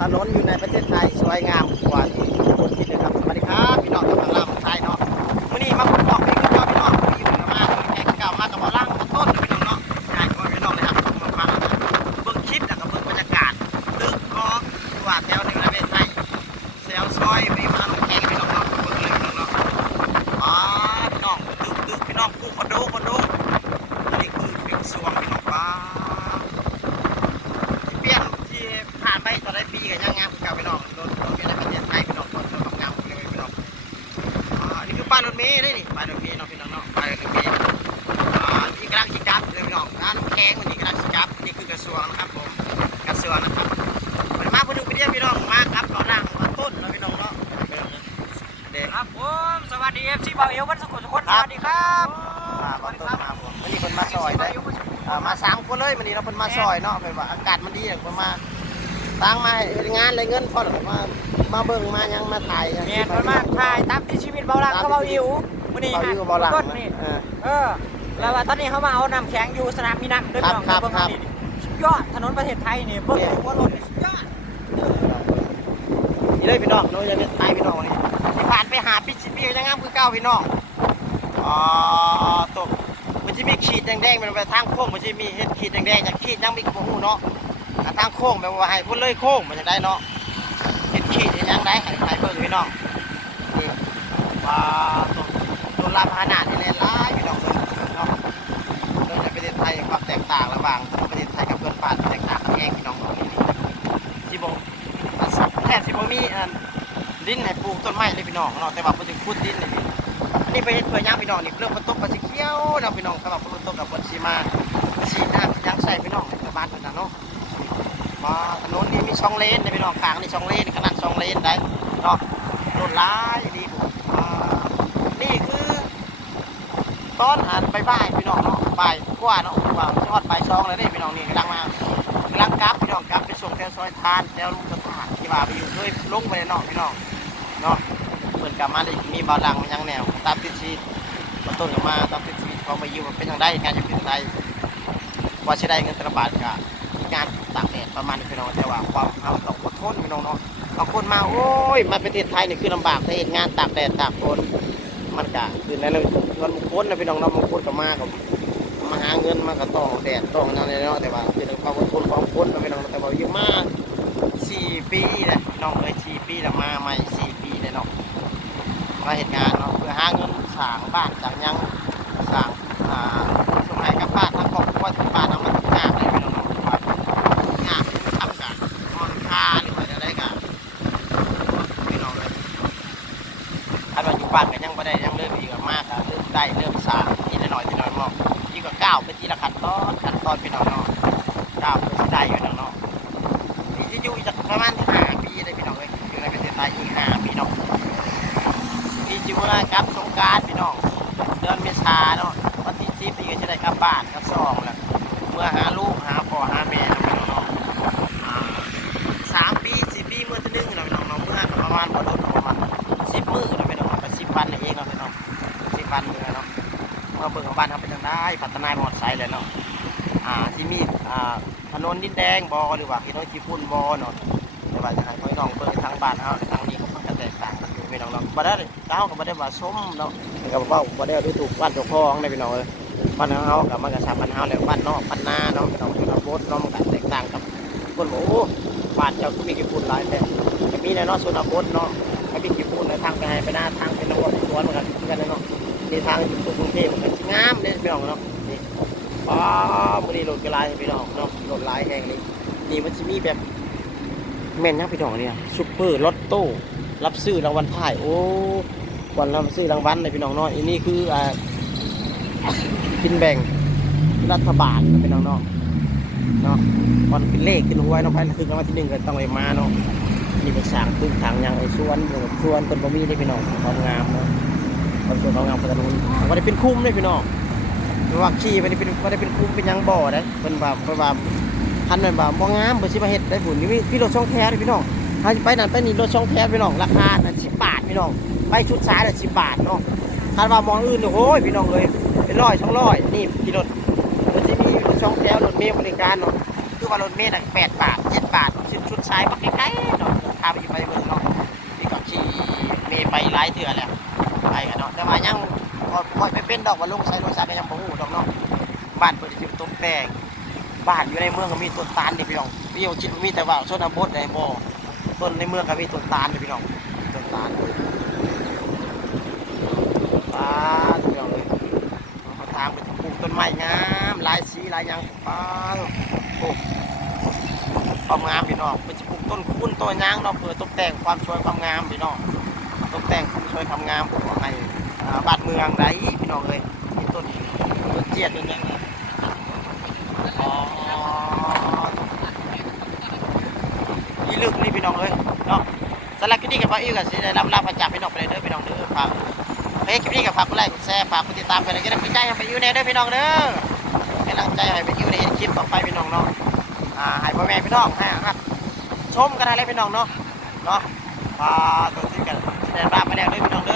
ถนนอยู่ในประเทศไทยสวยงามกว่าที่ทุกคนคิดเลยครับสวัสดีครับพี่น้องทางลาวไทยเนาะวันนี้มาผมบอกพี่กับพี่น้องที่อยู่กับมาแข่งเก่ามากับบ่อล่างต้นพี่น้องเนาะง่ายกว่าพี่น้องเลยครับมาฟังเบิ่งคลิปแล้วก็เบิ่งบรรยากาศตึกก็ว่าแถวในประเทศไทยแซวซอยไปมาแข่งพี่น้องเนาะเบิ่งเลยพี่น้องเนาะอ๋อพี่น้องตึกพี่น้องคู่คอนโดอันนี้คือเป็นสวงพี่น้องป้าเปลี่ยนที่ผ่านไปต่อได้ปีกันยังงามเก่าพี่น้องโดนอยู่ในประเทศไทยพี่น้องคนสวยงามเลยพี่น้องอันนี้คือป้ายรถเมล์ได้นี่ป้ายรถเมล์เนาะพี่น้องเนาะป้ายรถเมล์ที่กำลังชิจับเลยพี่น้องร้านแข้งวันนี้กำลังชิจับนี่คือกระทรวงนะครับผมกระทรวงนะครับมันมาพนุไปเดียวพี่น้องมาครับต่อร่างมาต้นเนาะพี่น้องเนาะเด็กครับผมสวัสดีเอฟซีเบาเอววันสุขุมทุกคนสวัสดีครับมาต้นมาผมวันนี้คนมาซอยได้มา3 คนเลยวันนี้เราคนมาซอยเนาะเป็นว่าอากาศมันดีคนมาตั้งมางานอะไรเงินพอหรือมาเบิ่งมายังมาถ่าย เนี่ยคนมาถ่ายตามที่ชีวิตเบาหลังเขาเบาอิววันนี้ฮะต้นนี่แล้วตอนนี้เขามาเอาน้ำแข็งอยู่สนามมินักด้วยพี่น้องเบิ่งนี่ยอดถนนประเทศไทยนี่เบิ่งว่ารถยอดนี่เลยพี่น้องเราจะเป็นไทยพี่น้องนี่ผ่านไปหาปี10 ปียังงามคือเก่าพี่น้องตกมันจะมีขีดแดงๆมันไปทางโค้งมันจะมีเห็ดขีดแดงๆจากขีดยังมีกระหูเนาะทางโค้งแบบว่าให้พุ่นเลยโค้งมันจะได้เนาะเห็ดขีดยังได้ให้เบิ่งพี่น้องนี่ตัวลาพานานี่แหละหลายพี่น้องเนาะโดยในประเทศไทยความแตกต่างระหว่างประเทศไทยกับเพื่อนบ้านแตกต่างกันเองพี่น้องที่บอกแค่ที่บอกมีดินให้ปลูกต้นไม้เลยพี่น้องเนาะแต่ว่าพอถึงพูดดินเลยอันนี้ไปเห็นเพื่อย่างพี่น้องนี่เริ่มฝนตกก็สิเขียวแล้วพี่น้องสำหรับฝนตกกับฝนสีมาสีน้ำยังใส่พี่น้องในบ้านคนนั้นเนาะมาถนนนี้มี2 เลนในพี่น้องข้างนี่2 เลนขนาด2 เลนได้เนาะรถร้ายดีนี่คือตอนบ่ายพี่น้องเนาะบ่ายกว่าเนาะว่าทอดบ่าย2เลยนี่พี่น้องนี่กำลังกลับพี่น้องกลับไปส่งแถวซอยทานแถวลุงกระถางที่ว่าไปอยู่ด้วยลงไปเนาะพี่น้องเนาะเหมือนกับมาได้มีบาลังยังแนวตามติดชีวิตมาต้นกับมาตามติดชีวิตเขามาอยู่เป็นทางได้งานจะเป็นไงว่าใช้ได้เงินตระบาดกับงานตากแดดประมาณนี้พี่น้องแต่ว่าความต้องอดทนพี่น้องเนาะบางคนมาโอ้ยมาประเทศไทยนี่คือลำบากแต่เห็นงานตากแดดตากฝนมันกะคือในเรื่องเงินบางคนนะพี่น้องเราบางคนก็มากับมาหาเงินมากับต้องแดดต้องนั่นเลยเนาะแต่ว่าเป็นความอดทนของคนนะพี่น้องแต่ว่าเยอะมาก4 ปีเลยพี่น้องเลย4 ปีแล้วมาใหม่4 ปีเลยเนาะมาเหตุงานเนาะเพื่อหาเงินสร้างบ้านจากยังสร้างสมัยกับบ้านทั้งครอบครัวทั้งบ้านเอามาทุกงานเลยพี่น้องเนาะงานทำกันมอนคาหรือว่าอะไรกันพี่น้องเลยถ้าเราอยู่บ้านก็ยังไม่ได้ยังเริ่มอีกมากอะเริ่มได้เริ่มสร้างทีละหน่อยมากยิ่งกว่าก้าวเป็นทีละขั้นตอนพี่น้องเนาะก้าวเป็นได้อยู่เนาะที่อยู่จากประมาณ5 ปีเลยพี่น้องเลยอยู่ในประเทศไทยอีก5 ปีเนาะพี่จิวนะครับสงกรานต์พี่น้องเดือนเมษาเนาะวันที่10พี่ก็จะได้กลับบ้านกับ2แล้วเมื่อหาลูกหาพ่อหาแม่พี่น้องเนาะ3 ปี 4 ปีเมื่อที่1เราพี่น้องเนาะเมื่อประมาณประมาณ10 มื้อเราพี่น้องก็10 วันเองเราพี่น้อง10 วันเมื่อเนาะเมื่อเบิ่งของบ้านเขาเป็นจังได้พัฒนาหมดไซเลยเนาะที่มีถนนดินแดงบอหรือว่าพี่น้องที่พุ่นบอเนาะแต่ว่าจะให้พี่น้องเบิ่งทางบ้านเขาทางนี้เขาก็แตกต่างกันอยู่พี่น้องเนาะบ่ได้เจ้าก็บ่ได้ว่าส้มเนาะก็บ่ได้ดูถูกบ้านเจ้าของได้พี่น้องเอ้ยบ้านเฮากับมันก็สามบ้านเฮาแล้วบ้านนอกบ้านนาเนาะพี่น้องชนบทเนาะมันก็แตกต่างกับคนบอกโอ้บ้านเจ้าก็มีกี่พุ่นหลายแต่มีในเนาะชนบทเนาะก็มีกี่พุ่นในทางไปให้ไปหน้าทางเป็นนวัดสวนเหมือนกันเนาะในทางอยู่กรุงเทพมันก็งามเด้พี่น้องเนาะนี่มื้อนี้รถก็หลายพี่น้องเนาะรถหลายแห่งนี่มันสิมีแบบแม่นยังพี่น้องเนี่ยซุปเปอร์ลอตโต้รับซื้อรางวัลท้ายโอ้วันรับซื้อรางวัลเลยพี่น้องเนาะอันนี้คือกินแบ่งรัฐบาลพี่น้องเนาะวันเป็นเลขขึ้นหวยเนาะไปคือรางวัลที่1ก็ต้องไปมาเนาะนี่ไปสร้างตึกทางยังไอ้สวนต้นบ่มีได้พี่น้องความงามเนาะความสวยความงามของถนนบ่ได้เป็นคุ้มเลยพี่น้องว่าขี่บ่ได้เป็นคุ้มเป็นยังบ่ได้เพิ่นว่าคันนั้นว่าบ่งามบ่สิมาเฮ็ดได้บุญนี่พี่รถ2 แถวพี่น้องถ้าสิไปนั่นไปนี่รถ2 แถวพี่น้องราคา10 บาทพี่น้องไปชุดซ้าย10 บาทเนาะถ้าว่ามองอื่นโอ้ยพี่น้องเอ้ยเป็น100 200นี่พี่รถมันสิมีรถ2 แถวรถเมล์บริการเนาะคื คือว่ารถเมล์น่ะ8 บาท 7 บาทชุดชายบักใกล้ๆเนาะพาไปอยู่ไปเมืองเนาะนี่ก็ขี่เมล์ไปหลายเทื่อแล้วไปกันเนาะแต่ว่ายังค่อยไปเป็นดอกว่าลงใช้รถชาก็ยังบ่ฮู้ดอกเนาะบ้านเพิ่นสิตกแต่งบ้านอยู่ในเมืองก็มีต้นตาลนี่พี่น้องพี่น้องคิดว่ามีแต่ว่าชนบทได้บ่ต้นในเมืองก็มีต้นตาลนี่พี่น้องต้นตาลป้าพี่น้องเลยมาทางไปปลูกต้นไม้งามหลายสีหลายอย่างป้าโอ้ความงามพี่น้องไปปลูกต้นคูนต้นยางเนาะเพื่อตกแต่งความสวยความงามพี่น้องตกแต่งความสวยความงามของให้บ้านเมืองได้พี่น้องเลยมีต้นเจียดต้นอย่างนี้อ๋อนี่ลึกนี่พี่น้องเลยเนาะสำหรับคลิปนี้กับพ่ออิ๋วกับสิได้รับประจากพี่น้องไปเลยเด้อพี่น้องเด้อฝากคลิปนี้กับฝากกดไลค์กดแชร์ฝากกดติดตามไปเลยก็ได้เป็นใจให้ไปอิ๋วแน่เด้อพี่น้องเด้อกำลังใจให้ไปอิ๋วในคลิปต่อไปพี่น้องเนาะให้พ่อแม่พี่น้องให้ชมกันอะไรพี่น้องเนาะตัวที่กันแสดงบ้าไปแล้วเด้อพี่น้องเด้อ